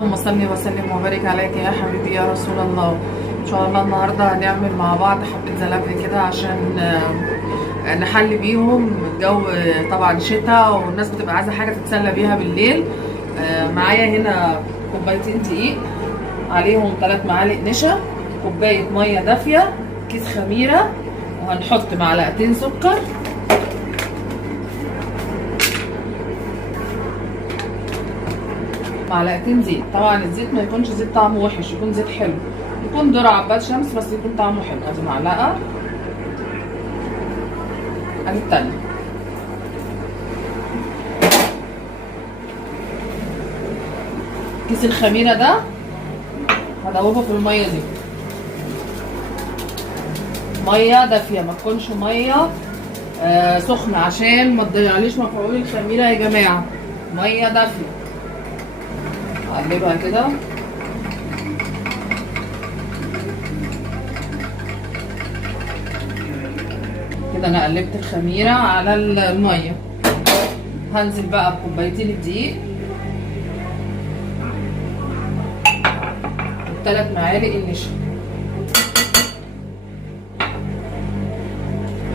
اللهم صل وسلم وبارك عليك يا حبيبي يا رسول الله. ان شاء الله النهارده هنعمل مع بعض حبه زلابيه كده عشان نحل بيهم الجو. طبعا شتاء والناس بتبقى عايزه حاجه تتسلى بيها بالليل. معايا هنا كوبايتين دقيق، عليهم 3 معالق نشا، كوبايه ميه دافيه، كيس خميره، وهنحط معلقتين سكر، معلقتين زيت. طبعا الزيت ما يكونش زيت طعمه وحش، يكون زيت حلو، يكون ذرة عباد شمس بس يكون طعمه حلو. ادي معلقه، ادي التانية. كيس الخميره ده هدوبه في الميه دي، ميه دافيه ما تكونش ميه سخنه عشان ما تضيعليش مفعول الخميره يا جماعه. ميه دافيه. اقلبها كده كده. انا قلبت الخميره على الميه. هنزل بقى بكوبايتين الدقيق، 3 معالق النشا،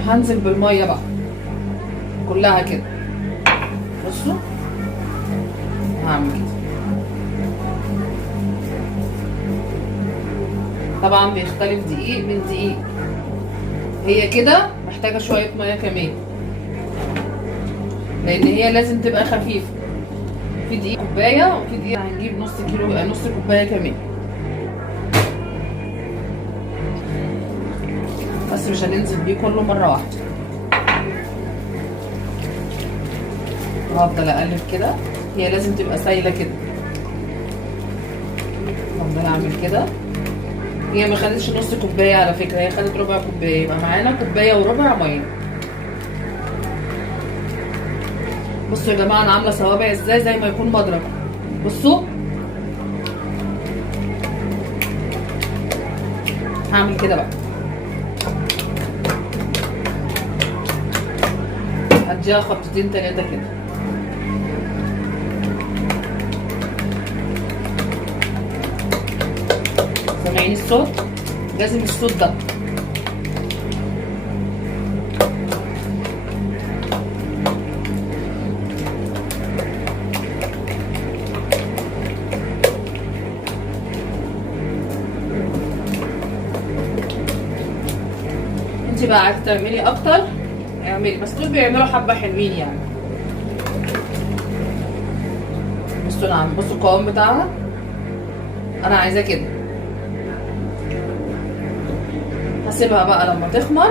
هنزل بالميه بقى كلها كده. بصوا هعمل كده. طبعا بيختلف دقيق من دقيق، هي كده محتاجه شويه ميه كمان لان هي لازم تبقى خفيفه. في دقيق كوبايه وفي دقيق هنجيب نص كيلو، نص كوبايه كمان، بس مش هننزل بيه كله مره واحده. وهفضل اقلب كده، هي لازم تبقى سايله كده. هفضل اعمل كده. هي ما خدتش نص كوبايه على فكره، هي خدت ربع كوبايه، يبقى معانا كوبايه وربع ميه. بصوا يا جماعه انا عامله صوابع ازاي، زي ما يكون مضرب. بصوا هعمل كده بقى، هديها خبطتين 3 كده. سامعين الصوت؟ لازم الصوت ده. انت بقى عايزه تعملي اكتر اعملي، بس دول بيعملوا حبه حلوين يعني. بصوا القوام بتاعها، انا عايزاه كده. هسيبها بقى لما تخمر.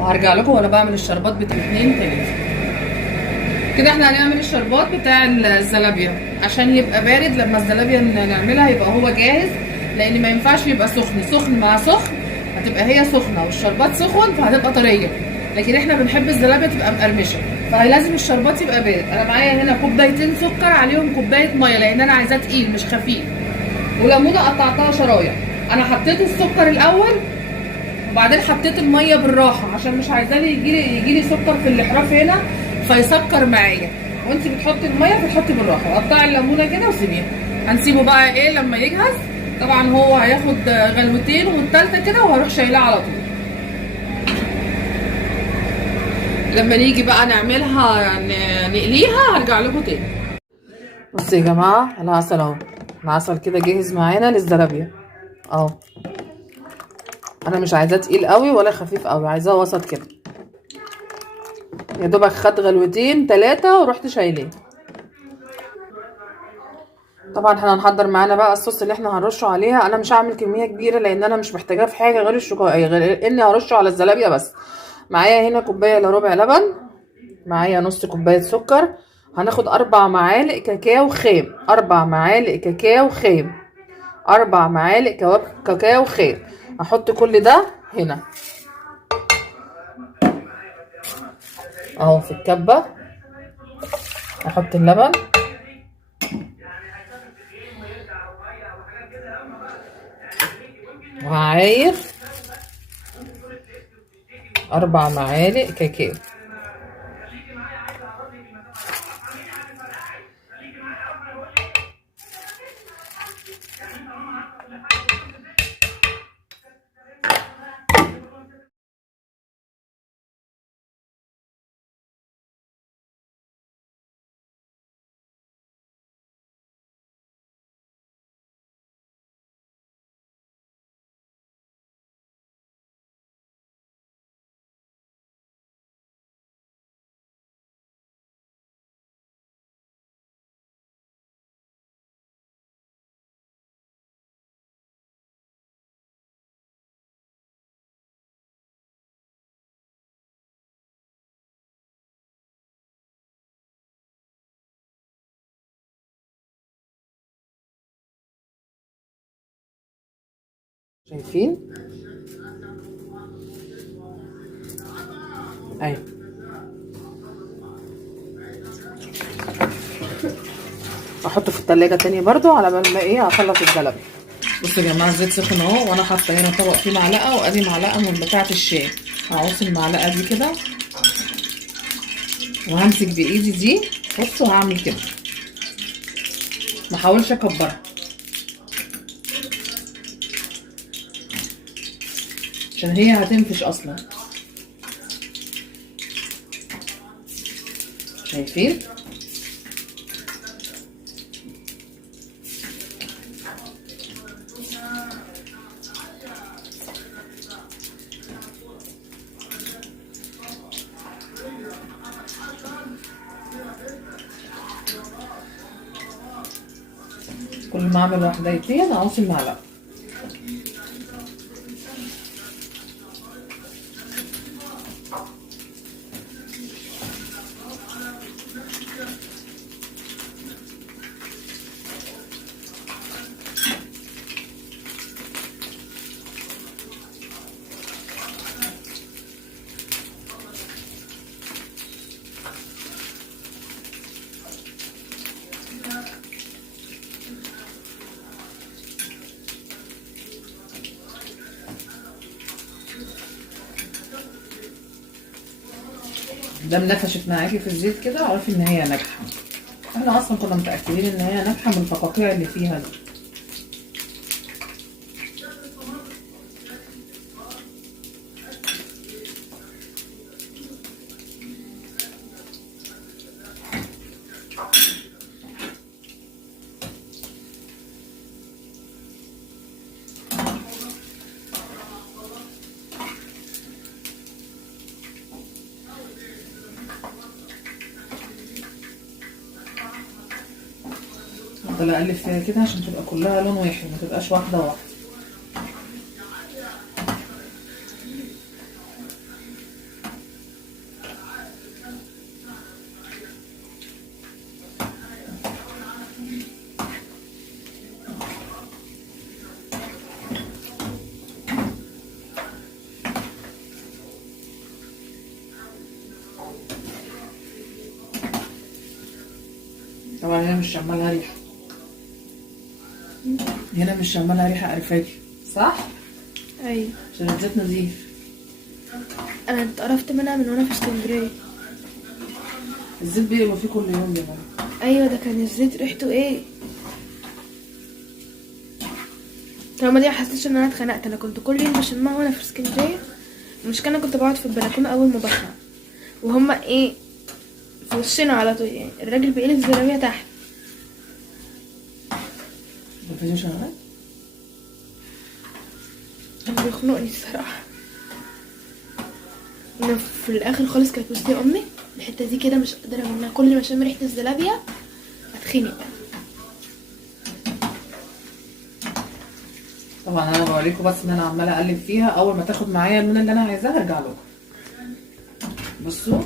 وهرجع لكم وانا بعمل الشربات بتاع 2 3 كده. احنا هنعمل الشربات بتاع الزلابيه عشان يبقى بارد. لما الزلابيه نعملها يبقى هو جاهز، لان ما ينفعش يبقى سخن مع سخن، هتبقى هي سخنه والشربات سخن فهتبقى طريه. لكن احنا بنحب الزلابيه تبقى مقرمشه، فلازم الشربات يبقى بارد. انا معايا هنا كوبايتين سكر، عليهم كوبايه ميه لان انا عايزاه تقيل مش خفيف، وليمونه قطعتها شرايح. انا حطيت السكر الاول وبعدين حطيت الميه بالراحه عشان مش عايزاه يجيلي سكر في الاحراف هنا فيسكر معايا. وانت بتحطي الميه بتحطي بالراحه، وقطعي الليمونه كده وسيبيها. هنسيبه بقى ايه لما يجهز. طبعا هو هياخد غلوتين والتالتة كده وهروح شايلاه على طول. لما نيجي بقى نعملها يعني نقليها هرجع لكم تاني. بصوا يا جماعه العسل اهو، العسل كده جاهز معانا للزلابيه اهو. انا مش عايزاه تقيل قوي ولا خفيف قوي، عايزاه وسط كده. يا دوبك خد غلوتين 3 ورحت شايلاه. طبعا احنا هنحضر معانا بقى الصوص اللي احنا هنرشه عليها. انا مش هعمل كميه كبيره لان انا مش محتاجاه في حاجه غير الشوكولاته، غير اني هرشه على الزلابيه بس. معايا هنا كوبايه الا ربع لبن، معايا نص كوبايه سكر، هناخد 4 معالق كاكاو خام، 4 معالق كاكاو خام، 4 معالق كاكاو خام. هحط كل ده هنا اهو في الكبه. احط اللبن وهعاير 4 معالق كاكاو. شايفين؟ ايوه. احطه في التلاجة تاني برضو على بال ما ايه اخلص الزلابية. بصوا يا جماعه الزيت سخن اهو، وانا حاطه هنا طبق فيه معلقه، وادي معلقه من بتاعه الشاي. هعوص المعلقه دي كده وهمسك بايدي دي. بصوا هعمل كده، ما احاولش اكبرها عشان هي هتنفش اصلا. شايفين؟ كل ما اعمل واحدتين اعوص المعلقه. دام نفشت معاكي في الزيت كده اعرفي ان هي ناجحه. احنا اصلا كنا متاكدين ان هي ناجحه من الفقاقيع اللي فيها دي. افضل اقلب فيها كده عشان تبقى كلها لون واحد، ما تبقاش واحده واحده. طبعا هنا مش شمالها ريحه، هنا مش شمالها ريحه قرفاكي صح؟ ايوه عشان الزيت نظيف. انا اتقرفت منها من وانا في اسكندريه. الزيت بيبقى فيه كل يوم يا بابا. ايوه ده كان الزيت ريحته ايه. طالما دي حسيتش ان انا اتخنقت، انا كنت كل يوم بشمها وانا في اسكندريه. المشكله انا كنت بقعد في البلكونه اول ما بطلع، وهما ايه في وشنا على طول، يعني الراجل بيقلب الزلابيه تحت. الفيديو شغال؟ كان بيخنقني الصراحه. انا في الاخر خالص كانت وسطي امي الحته دي كده مش قادره منها، كل ما اشم ريحه الزلابيه اتخنق. طبعا انا بوريكم بس ان انا عماله اقلب فيها، اول ما تاخد معايا اللون اللي انا عايزاه هرجع له. بصوا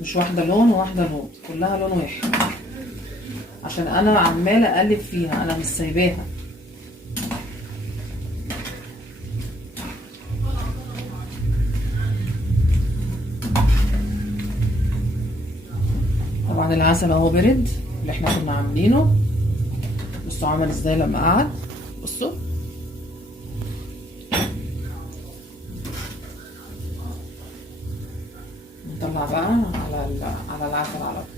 مش واحده لون وواحده لون، كلها لون واحد عشان انا عماله اقلب فيها، انا مش سايباها. طبعا العسل اهو برد اللي احنا كنا عاملينه. بصوا عمل ازاي لما قعد. بصوا نطلع بقى على العسل على طول.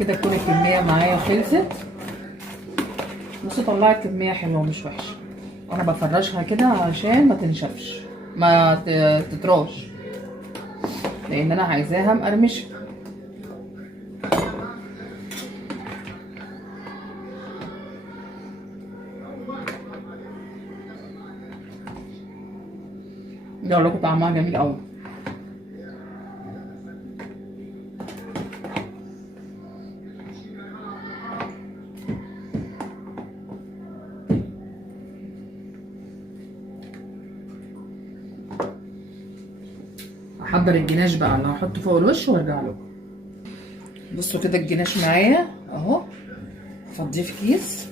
كده تكون الكميه معايا خلصت. بصوا طلعت كميه حلوه مش وحشه. وانا بفرشها كده عشان ما تنشفش، ما تتراش، لان انا عايزاها مقرمشه. ده اقول لكم طعمها جميل قوي. احضر الجناش بقى اللي هحطه فوق الوش وارجع له. بصوا كده الجناش معايا اهو، فضيه في كيس.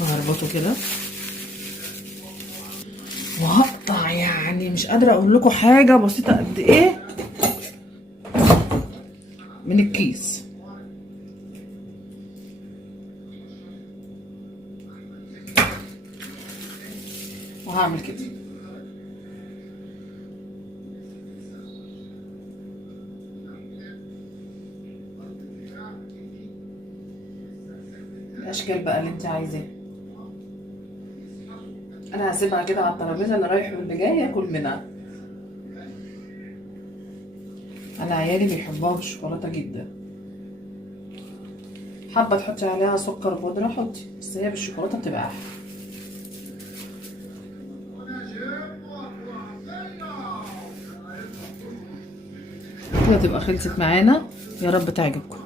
وهربطه كده وهقطع، يعني مش قادره اقول لكم حاجه بسيطه قد ايه من الكيس. وهعمل كده. الاشكال بقى اللي انت عايزاه. انا هسيبها كده على الترابيزه، اللي رايح واللي جاي ياكل منها. انا عيالي بيحبوها بالشوكولاته جدا. حابه تحطي عليها سكر بودره حطي، بس هي بالشوكولاته بتبقى احلى. كده تبقى خلصت معانا، يا رب تعجبكم.